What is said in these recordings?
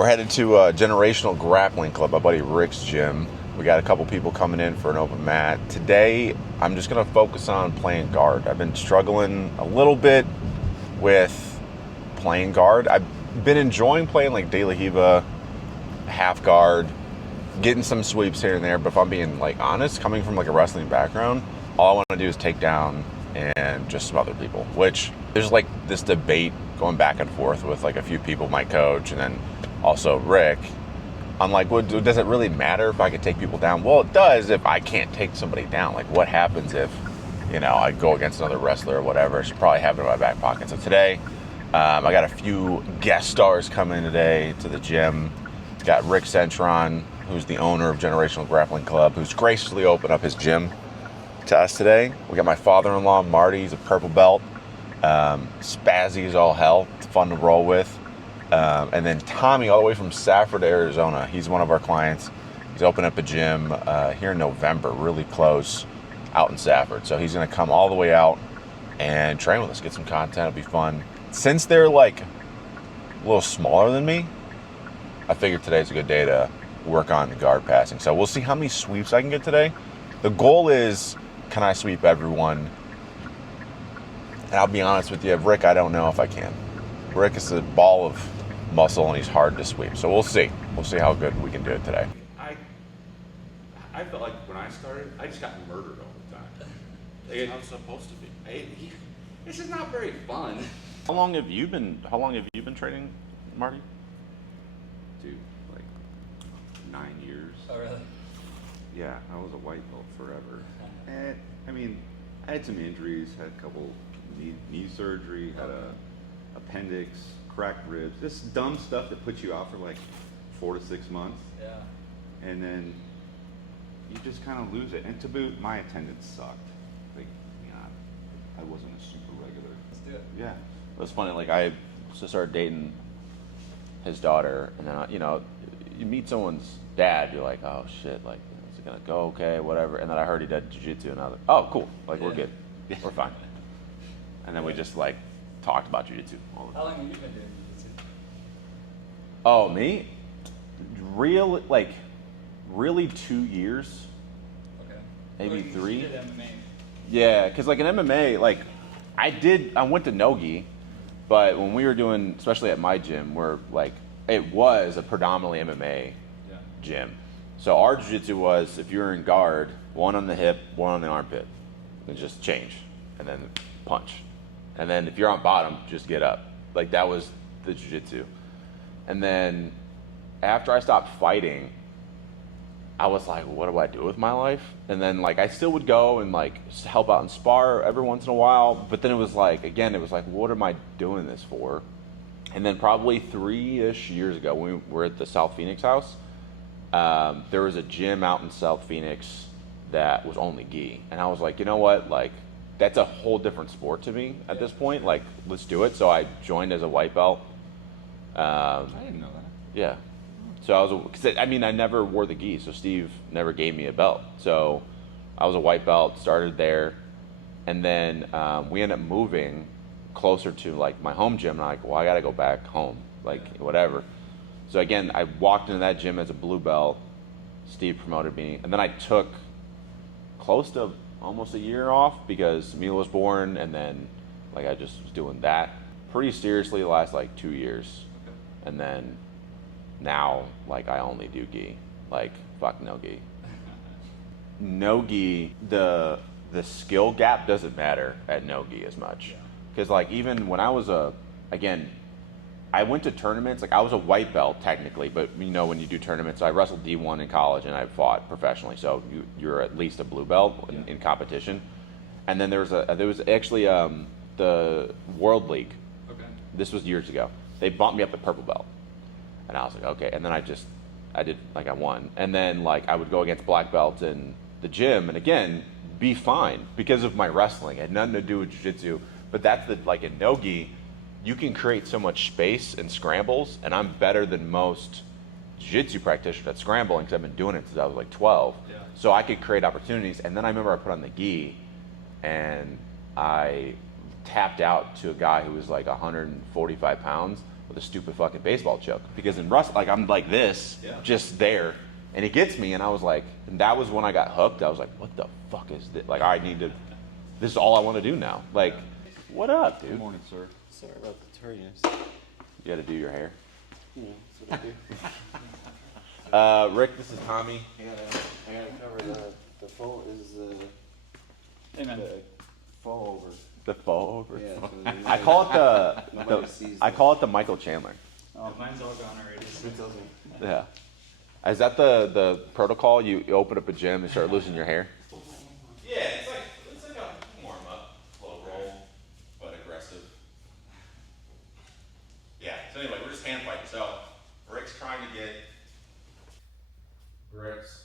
We're headed to Generational Grappling Club, my buddy Rick's gym. We got a couple people coming in for an open mat. Today, I'm just going to focus on playing guard. I've been struggling a little bit with playing guard. I've been enjoying playing like De La Riva, half guard, getting some sweeps here and there, but if I'm being like honest, coming from like a wrestling background, all I want to do is take down and just some other people, which there's like this debate going back and forth with like a few people, my coach, and then also Rick. I'm like, well, does it really matter if I can take people down? Well, it does if I can't take somebody down. Like, what happens if, I go against another wrestler or whatever? I should probably have it in my back pocket. So today, I got a few guest stars coming today to the gym. Got Rick Centron, who's the owner of Generational Grappling Club, who's graciously opened up his gym to us today. We got my father-in-law, Marty. He's a purple belt. Spazzy as all hell. It's fun to roll with. And then Tommy, all the way from Safford, Arizona. He's one of our clients. He's opened up a gym here in November, really close, out in Safford. So he's going to come all the way out and train with us, get some content. It'll be fun. Since they're like a little smaller than me, I figured today's a good day to work on the guard passing. So we'll see how many sweeps I can get today. The goal is, can I sweep everyone? And I'll be honest with you, Rick, I don't know if I can. Rick is a ball of muscle and he's hard to sweep. So we'll see. We'll see how good we can do it today. I felt like when I started, I just got murdered all the time. That's how it's supposed to be. This is not very fun. How long have you been training, Marty? Dude, like 9 years. Oh, really? Yeah, I was a white belt forever. And I had some injuries, had a couple knee surgery, had a appendix, cracked ribs, this dumb stuff that puts you out for like 4 to 6 months. Yeah. And then you just kind of lose it. And to boot, my attendance sucked. Like, I wasn't a super regular. Let's do it. Yeah. It was funny, like I started dating his daughter, and then, you meet someone's dad, you're like, oh shit, like, is it gonna go okay, whatever. And then I heard he did Jiu Jitsu, and I was like, oh, cool, like, we're good, we're fine. And then we just like talked about Jiu Jitsu all the time. How long have you been doing Jiu Jitsu? Oh, me? Really 2 years. Okay. Maybe You 3. did MMA. Yeah, because like in MMA, like I went to Nogi, but when we were doing, especially at my gym, where like it was a predominantly MMA gym. So our jiu-jitsu was, if you were in guard, 1 on the hip, 1 on the armpit, then just change, and then punch. And then if you're on bottom, just get up. Like that was the jiu-jitsu. And then after I stopped fighting, I was like, what do I do with my life? And then like I still would go and like help out and spar every once in a while, but then it was like, what am I doing this for? And then probably 3-ish years ago, when we were at the South Phoenix house, there was a gym out in South Phoenix that was only gi. And I was like, you know what, like that's a whole different sport to me at this point, like let's do it. So I joined as a white belt. I didn't know that. Yeah. So I never wore the gi, so Steve never gave me a belt. So I was a white belt, started there, and then we ended up moving closer to like my home gym, and I'm like, well, I gotta go back home, like whatever. So again, I walked into that gym as a blue belt. Steve promoted me, and then I took close to almost a year off because Mila was born, and then like I just was doing that pretty seriously the last like 2 years. Okay. And then now, like, I only do gi. Like, fuck no gi. No gi, the skill gap doesn't matter at no gi as much. Because, like, even when I was I went to tournaments. Like, I was a white belt, technically, but, when you do tournaments, I wrestled D1 in college, and I fought professionally. So you're at least a blue belt in competition. And then there was actually the World League. Okay. This was years ago. They bumped me up to purple belt. And I was like, okay. And then I won. And then like I would go against black belts in the gym and again, be fine because of my wrestling. It had nothing to do with jiu-jitsu. But that's like in no-gi, you can create so much space and scrambles, and I'm better than most jiu-jitsu practitioners at scrambling because I've been doing it since I was like 12. Yeah. So I could create opportunities. And then I remember I put on the gi and I tapped out to a guy who was like 145 pounds with a stupid fucking baseball choke. Because in wrestling, like I'm like this, just there, and it gets me, and I was like, and that was when I got hooked. I was like, what the fuck is this? Like, I need to, this is all I want to do now. Like, what up, dude? Good morning, sir. Sorry about the tardiness. You got to do your hair. Yeah, that's what I do. Rick, this is Tommy. I gotta cover the full is the fall over. The fall over. Yeah, so I call it Nobody sees I that. call it the Michael Chandler. Oh, mine's all gone already. So it tells me. Yeah. Is that the protocol? You open up a gym and start losing your hair? Yeah, it's like a warm up, low roll, but aggressive. Yeah. So anyway, we're just hand fighting. So Rick's trying to get grips.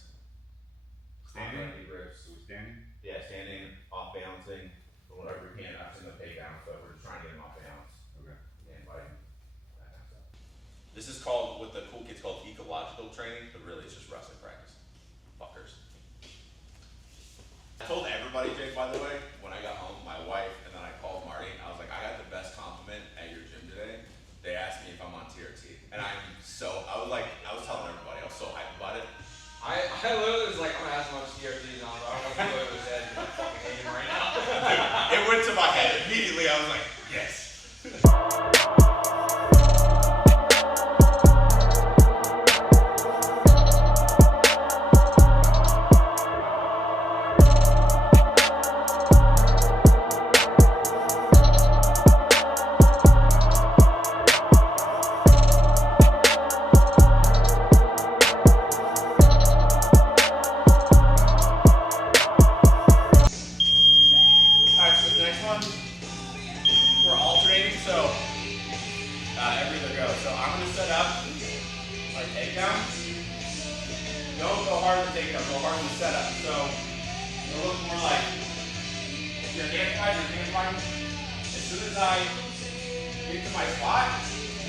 Standing? Grips. So standing? Yeah, standing, off balancing, or whatever we can. I've seen them takedowns, but we're just trying to get them off balance. Okay. Hand fighting. That kind of stuff. This is called what the cool kids call ecological training, but really it's just wrestling practice. Fuckers. I told everybody, Jake, by the way, when I got home, my wife, and then I called Marty, I was like, I got the best compliment at your gym today. They asked me if I'm on TRT. And I was telling everybody, I was so hyped about it. I literally was like, I'm gonna ask how much TRT's on, but I don't know if it was dead. I'm fucking hating him right now. It went to my head immediately. I was like, yes. Alright, so the next one, we're alternating, so every other go. So I'm gonna set up like takedown. Don't go hard in the takedown, go hard in the setup. So it'll look more like your hand fight. As soon as I get to my spot,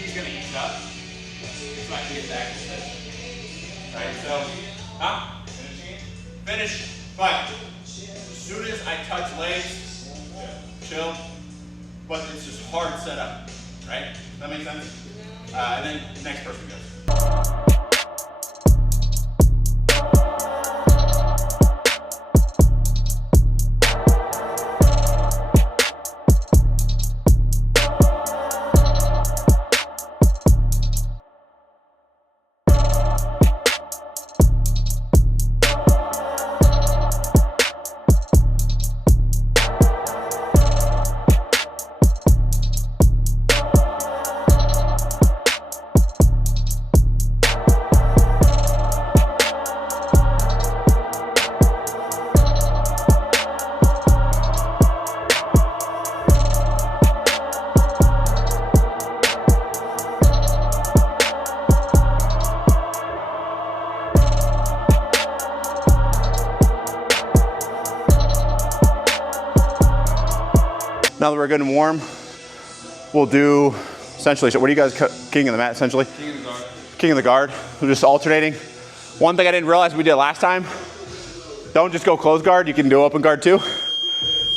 he's gonna ease up. So I can get back to this. Right, so finishing. Finish, but as soon as I touch legs, chill, but it's just hard setup, right? That makes sense? And then the next person goes. Now that we're good and warm, we'll do essentially, so what are you guys, king of the mat essentially? King of the guard. King of the guard. We're just alternating. One thing I didn't realize we did last time, don't just go close guard, you can do open guard too.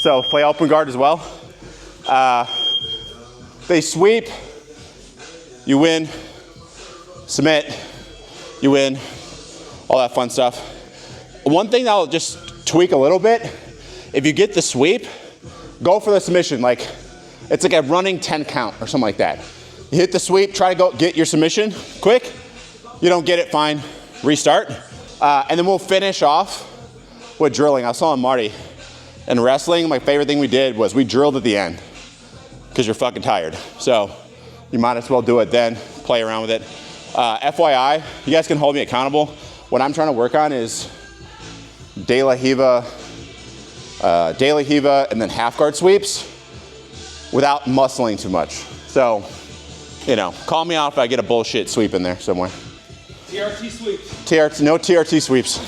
So play open guard as well. They sweep, you win, submit, you win, all that fun stuff. One thing that I'll just tweak a little bit, if you get the sweep, go for the submission. Like, it's like a running 10 count or something like that. You hit the sweep, try to go get your submission quick. You don't get it, fine, restart. And then we'll finish off with drilling. I was telling Marty, in wrestling, my favorite thing we did was we drilled at the end because you're fucking tired. So you might as well do it then, play around with it. FYI, you guys can hold me accountable. What I'm trying to work on is De La Riva, and then half guard sweeps without muscling too much. So, you know, call me out if I get a bullshit sweep in there somewhere. TRT sweeps. TRT, no TRT sweeps.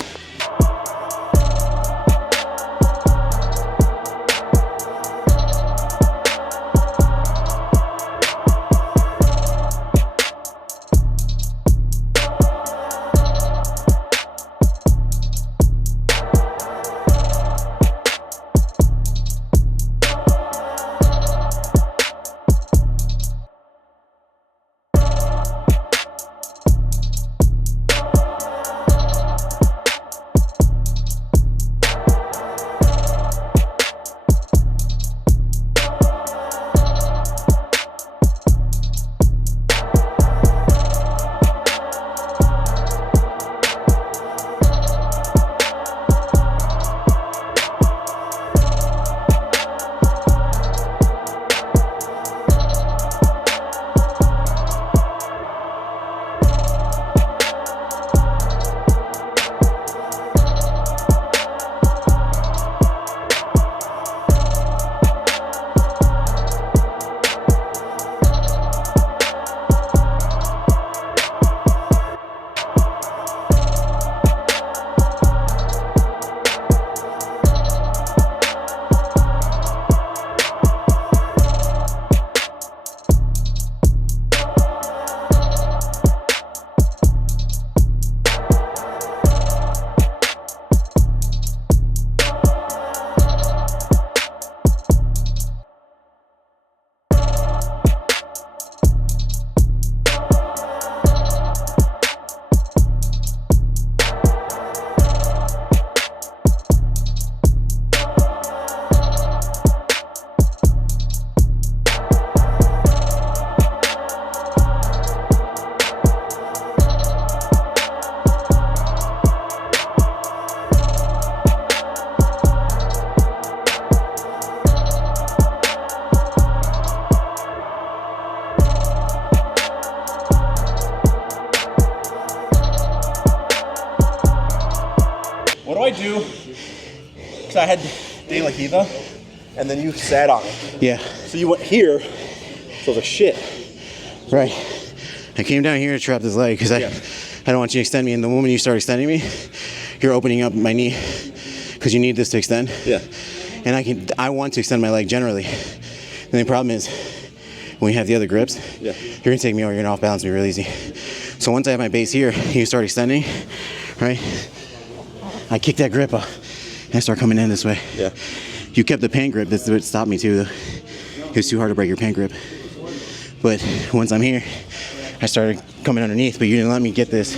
So I had De La Riva, and then you sat on it. Yeah. So you went here, so I was like, shit. Right. I came down here to trap this leg because I don't want you to extend me. And the moment you start extending me, you're opening up my knee because you need this to extend. Yeah. And I want to extend my leg generally. And the problem is, when you have the other grips, you're gonna take me over, you're gonna off balance me real easy. So once I have my base here, you start extending, right? I kick that grip up and I start coming in this way. Yeah. You kept the pant grip, that's what stopped me too. It was too hard to break your pant grip. But once I'm here, I started coming underneath, but you didn't let me get this.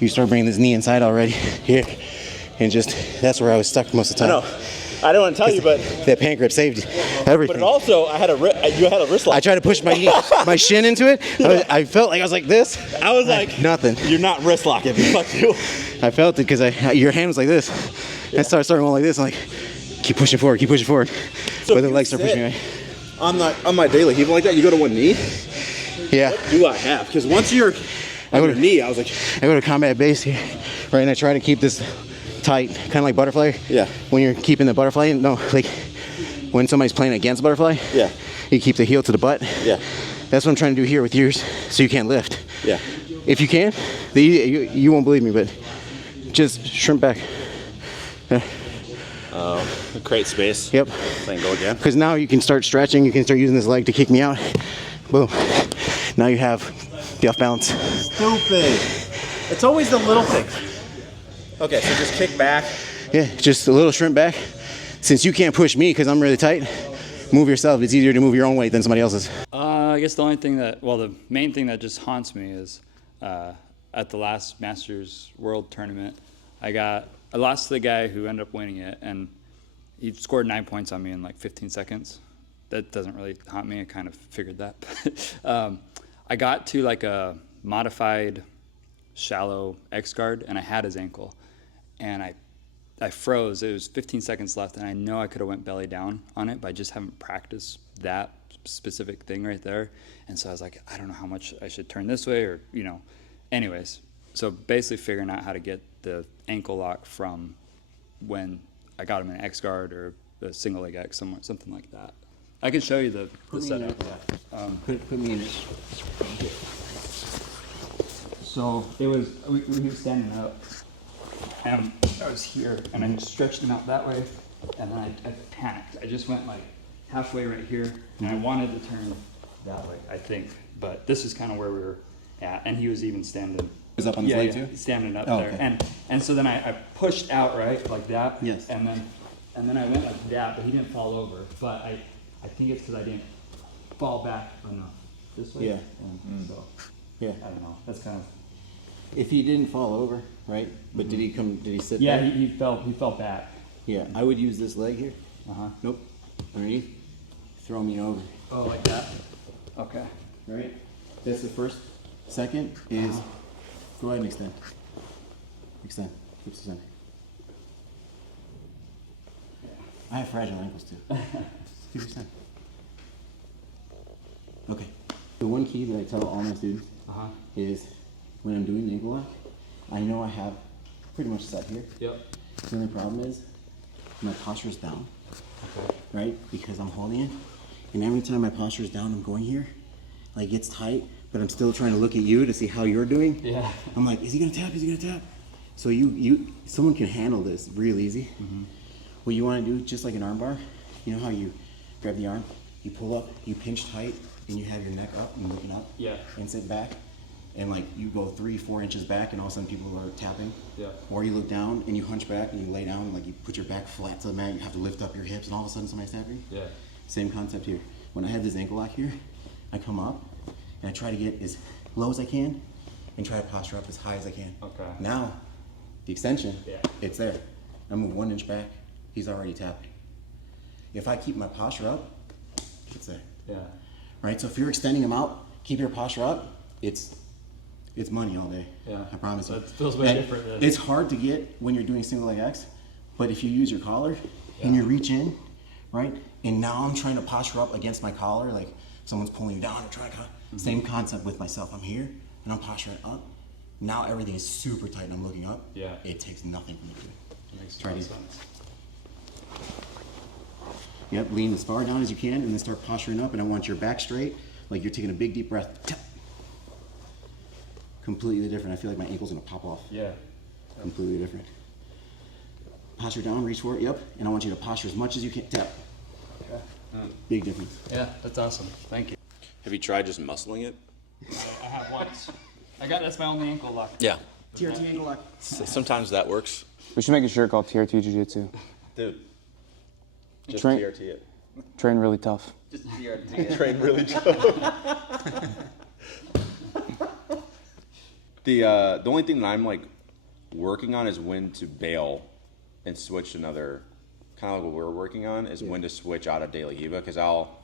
You start bringing this knee inside already, here. And just, that's where I was stuck most of the time. I know. I don't want to tell you, but that pant grip saved everything. But it also, you had a wrist lock. I tried to push my knee, my shin into it. I felt like I was like this. I was like, nothing. You're not wrist locking. Fuck you. I felt it because your hand was like this. I started going like this. I'm like, keep pushing forward, keep pushing forward. So but the legs start pushing me. On my De La Riva like that, you go to one knee. Yeah. What do I have? Because once you're on your knee, I was like, I go to combat base here, right, and I try to keep this tight, kind of like butterfly. Yeah. When you're keeping the butterfly, like when somebody's playing against butterfly. Yeah. You keep the heel to the butt. Yeah. That's what I'm trying to do here with yours, so you can't lift. Yeah. If you can, you won't believe me, but just shrimp back. Create space. Yep. Then go again. Because now you can start stretching. You can start using this leg to kick me out. Boom. Now you have the off balance. Stupid. It's always the little things. Okay, so just kick back. Yeah, just a little shrimp back. Since you can't push me because I'm really tight, move yourself. It's easier to move your own weight than somebody else's. I guess the main thing that just haunts me is at the last Masters World Tournament, I lost to the guy who ended up winning it, and he scored 9 points on me in like 15 seconds. That doesn't really haunt me. I kind of figured that. I got to like a modified shallow X guard, and I had his ankle, and I froze. It was 15 seconds left, and I know I could have went belly down on it, but I just haven't practiced that specific thing right there. And so I was like, I don't know how much I should turn this way, or anyways. So basically figuring out how to get the ankle lock from when I got him in an X guard or a single leg X, something like that. I can show you the setup. Put me in it. So it was, we were standing up, and I was here, and I stretched him out that way, and then I panicked. I just went like halfway right here, and I wanted to turn that way, I think. But this is kind of where we were at, and he was even standing. Was up on his leg too? Standing up Oh, there, okay. and so then I pushed out right like that. Yes. And then I went like that, but he didn't fall over. But I think it's because I didn't fall back enough this way. Yeah. And so Yeah. I don't know. That's kind of. If he didn't fall over, right? But did he sit Yeah, there? he fell back. Yeah, I would use this leg here. Uh-huh. Nope. Underneath. Throw me over. Oh, like that? Okay. Right? That's the first. Second is go ahead and extend. Extend. Keep extending. I have fragile ankles too. Keep extending. Okay. The one key that I tell all my students is when I'm doing the ankle lock, I know I have pretty much set here. Yep. The only problem is my posture is down, right? Because I'm holding it, and every time my posture is down, I'm going here, like it's tight, but I'm still trying to look at you to see how you're doing. Yeah. I'm like, is he gonna tap? Is he gonna tap? So someone can handle this real easy. Mm-hmm. What you want to do, just like an arm bar, you know how you grab the arm, you pull up, you pinch tight, and you have your neck up and looking up. Yeah. And sit back. And like you go 3-4 inches back and all of a sudden people are tapping. Yeah. Or you look down and you hunch back and you lay down and like you put your back flat to the mat, you have to lift up your hips and all of a sudden somebody's tapping. Yeah. Same concept here. When I have this ankle lock here, I come up and I try to get as low as I can and try to posture up as high as I can. Okay. Now, the extension, Yeah. it's there. I move 1 inch back, he's already tapping. If I keep my posture up, it's there. Yeah. Right, so if you're extending them out, keep your posture up, it's money all day. Yeah. I promise you. That feels very different then. It's hard to get when you're doing single leg X, but if you use your collar and you reach in, right, and now I'm trying to posture up against my collar, like someone's pulling you down or trying to, same concept with myself. I'm here and I'm posturing up. Now everything is super tight and I'm looking up. Yeah. It takes nothing from me to do. Makes Try total these. sense. Yep, lean as far down as you can and then start posturing up, and I want your back straight, like you're taking a big deep breath. Tap. Completely different. I feel like my ankle's gonna pop off. Yeah. Completely different. Posture down, reach for it, yep. And I want you to posture as much as you can. Tap. Okay. Big difference. Yeah, that's awesome. Thank you. Have you tried just muscling it? I have once. That's my only ankle lock. Yeah. TRT ankle lock. Sometimes that works. We should make a shirt called TRT Jiu Jitsu. Dude. Just Train- TRT it. Train really tough. Train really tough. The only thing that I'm like working on is when to bail and switch to another, kind of like what we're working on is when to switch out of De La Riva, because I'll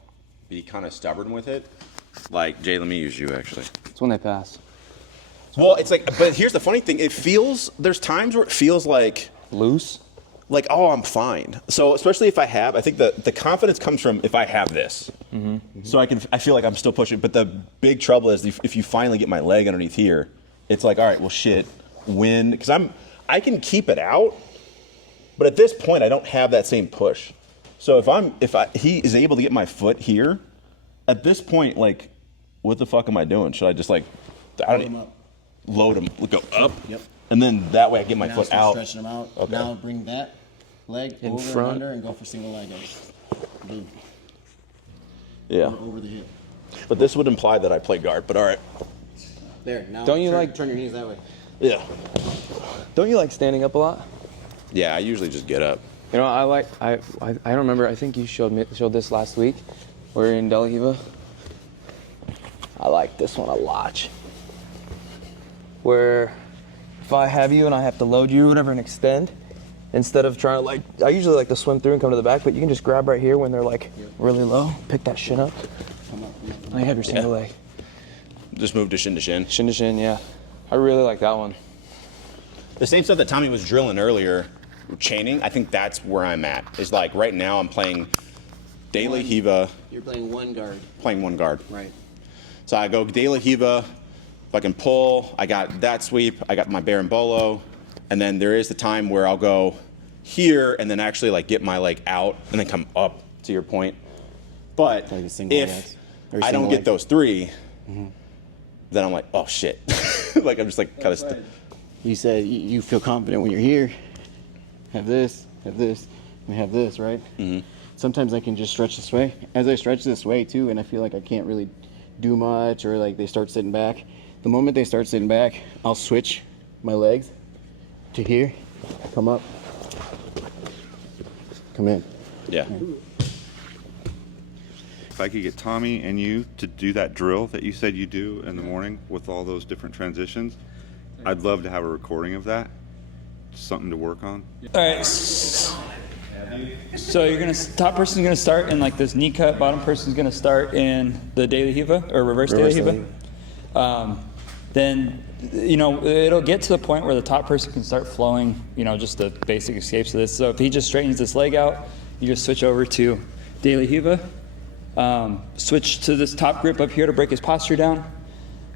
be kind of stubborn with it. Like, Jay, let me use you actually. It's when they pass. Well, it's like, but here's the funny thing. There's times where it feels like, Loose? oh, I'm fine. So especially if I think the confidence comes from if I have this. So I feel like I'm still pushing. But the big trouble is if you finally get my leg underneath here, it's like, all right, well, shit, when, because I can keep it out, but at this point I don't have that same push. So he is able to get my foot here, at this point, like, what the fuck am I doing? Should I just like, I don't even load him, go up, and then that way I get my Now foot start out. stretching them out. Okay. Now bring that leg In over front. and under and go for single leg X. Boom. Yeah, Over the hip. but this would imply that I play guard. But all right, There. Now Don't you like- turn your knees that way? yeah, Don't you like standing up a lot? yeah. I usually just get up. You know, I don't remember, I think you showed this last week. We're in De La Riva. I like this one a lot. Where if I have you and I have to load you or whatever and extend, instead of trying to I usually like to swim through and come to the back, but you can just grab right here when they're like really low, pick that shin up. And you have your single leg. Just move to shin to shin. Shin to shin, yeah. I really like that one. The same stuff that Tommy was drilling earlier, chaining. I think that's where I'm at. Is like right now I'm playing De La Riva, You're playing one guard. playing one guard. Right. So I go De La Riva, if I can pull, I got that sweep, I got my berimbolo, and then there is the time where I'll go here and then actually like get my leg out and then come up to your point. But Like a single leg if X, or I single don't get leg. those three, then I'm like, oh shit. Like I'm just like kind of You said you feel confident when you're here. Have this, and have this, right? Mm-hmm. Sometimes I can just stretch this way. As I stretch this way too, and I feel like I can't really do much, or like they start sitting back. The moment they start sitting back, I'll switch my legs to here, come up, come in. yeah. If I could get Tommy and you to do that drill that you said you do in the morning with all those different transitions, I'd love to have a recording of that. Something to work on. All right. So top person's gonna start in like this knee cut. Bottom person's gonna start in the De La Riva or reverse De La Riva. Then it'll get to the point where the top person can start flowing. Just the basic escapes of this. So if he just straightens this leg out, you just switch over to De La Riva. Switch to this top grip up here to break his posture down.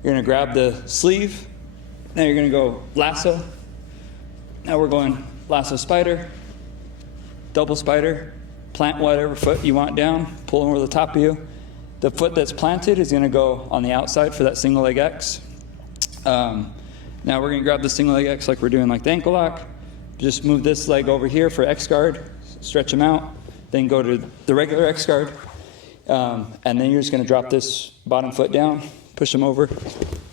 You're gonna grab the sleeve. Now you're gonna go lasso. Now we're going lasso spider, double spider, plant whatever foot you want down, pull over the top of you. The foot that's planted is gonna go on the outside for that single leg X. Now we're gonna grab the single leg X like we're doing like the ankle lock. Just move this leg over here for X guard, stretch them out, then go to the regular X guard. And then you're just gonna drop this bottom foot down, push them over,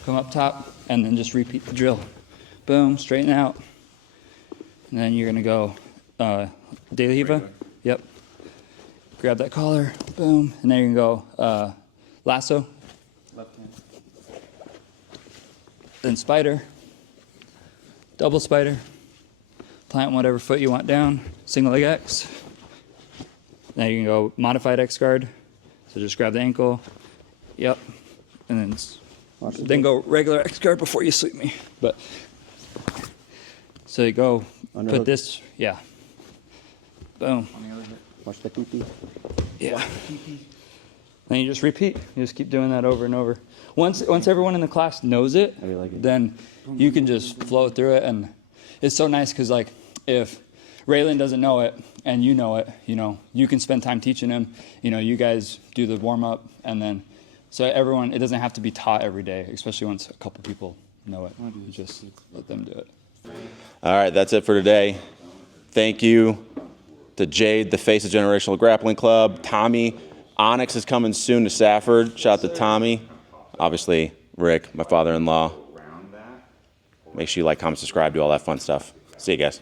come up top, and then just repeat the drill. Boom, straighten out. And then you're gonna go De La Riva. Yep. Grab that collar, boom, and then you're gonna go lasso. Left hand. Then spider, double spider, plant whatever foot you want down, single leg X. Now you can go modified X guard. So just grab the ankle, yep, and then go regular X guard before you sweep me. But so you go put this, yeah, boom, Watch the PP. yeah. Then you just repeat. You just keep doing that over and over. Once everyone in the class knows it, then you can just flow through it, and it's so nice because like if Raylen doesn't know it, and you know it. You know, you can spend time teaching him. You know, you guys do the warm up, and then so everyone. It doesn't have to be taught every day, especially once a couple people know it. You just let them do it. All right, that's it for today. Thank you to Jade, the face of Generational Grappling Club. Tommy, Onyx is coming soon to Safford. Shout out to Tommy. Obviously, Rick, my father-in-law. Make sure you like, comment, subscribe, do all that fun stuff. See you guys.